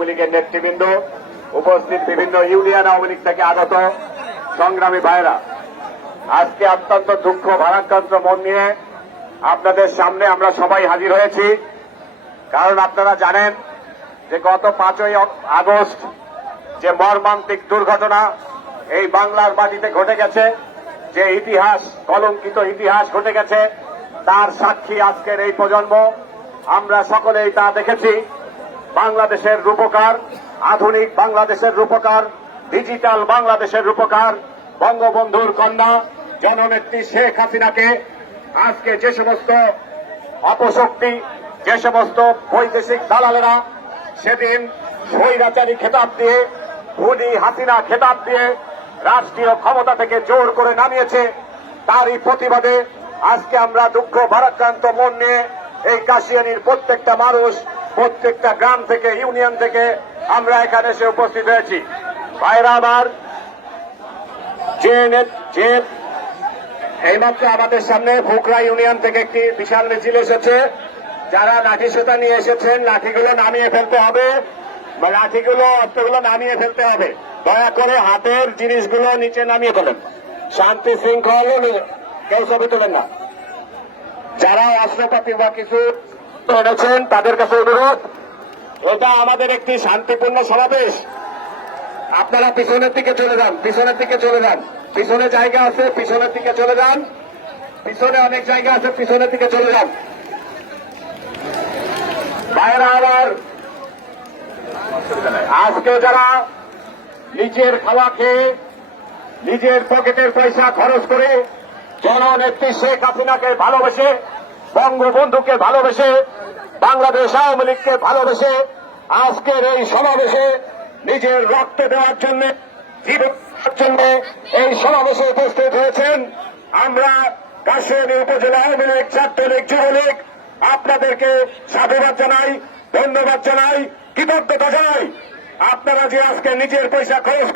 আওয়ামী লীগের নেতৃবৃন্দ, উপস্থিত বিভিন্ন ইউনিয়ন আওয়ামী লীগ থেকে আগত সংগ্রামী ভাইরা, আজকে অত্যন্ত দুঃখ ভারাক্রান্ত মন নিয়ে আপনাদের সামনে আমরা সবাই হাজির হয়েছি। কারণ আপনারা জানেন যে গত 5ই আগস্ট যে মর্মান্তিক দুর্ঘটনা এই বাংলার মাটিতে ঘটে গেছে, যে ইতিহাস, কলঙ্কিত ইতিহাস ঘটে গেছে, তার সাক্ষী আজকের এই প্রজন্ম। আমরা সকলেই তা দেখেছি। বাংলাদেশের রূপকার, আধুনিক বাংলাদেশের রূপকার, ডিজিটাল বাংলাদেশের রূপকার বঙ্গবন্ধুর কন্যা জননেত্রী শেখ হাসিনাকে আজকে যে সমস্ত অপশক্তি, যে সমস্ত বৈদেশিক দালালেরা সেদিন স্বৈরাচারী খেতাব দিয়ে, খুনি হাসিনা খেতাব দিয়ে রাষ্ট্রীয় ক্ষমতা থেকে জোর করে নামিয়েছে, তারই প্রতিবাদে আজকে আমরা দুঃখ ভারাক্রান্ত মন নিয়ে এই কাশিয়ানীর প্রত্যেকটা মানুষ, প্রত্যেকটা গ্রাম থেকে, ইউনিয়ন থেকে আমরা এখানে এসে উপস্থিত হয়েছি। ভাইরা আমার, যে এইমাত্র আমাদের সামনে ফুকরা ইউনিয়ন থেকে একটি বিশাল মিছিল এসেছে। যারা লাঠি সোটা নিয়ে এসেছেন, লাঠিগুলো নামিয়ে ফেলতে হবে, লাঠিগুলো, অস্ত্রগুলো নামিয়ে ফেলতে হবে। দয়া করে হাতের জিনিসগুলো নিচে নামিয়ে ফেলেন। শান্তি শৃঙ্খল, কেউ ছবি তোলেন না। যারা অস্ত্রপাতি বা কিছু এনেছেন তাদের কাছে অনুরোধ, এটা আমাদের একটি শান্তিপূর্ণ সমাবেশ। আপনারা পিছনের দিকে চলে যান, পিছনের দিকে চলে যান। পিছনে জায়গা আছে, পিছনের দিকে চলে যান। পিছনে অনেক জায়গা আছে, পিছনের দিকে চলে যান। ভাইয়েরা আমার, আজকে যারা নিজের খাওয়া খেয়ে, নিজের পকেটের পয়সা খরচ করে জননেত্রী শেখ হাসিনাকে ভালোবেসে, বঙ্গবন্ধুকে ভালোবেসে, বাংলাদেশ আওয়ামী লীগকে ভালোবেসে আজকের এই সমাবেশে নিজের রক্ত দেওয়ার জন্য, জীবন দেওয়ার জন্য এই সমাবেশে উপস্থিত হয়েছেন, আমরা কাশিয়ানী উপজেলা আওয়ামী লীগ, ছাত্রলীগ, যুবলীগ আপনাদেরকে সাধুবাদ জানাই, ধন্যবাদ জানাই, কৃতজ্ঞতা জানাই। আপনারা যে আজকে নিজের পয়সা খরচ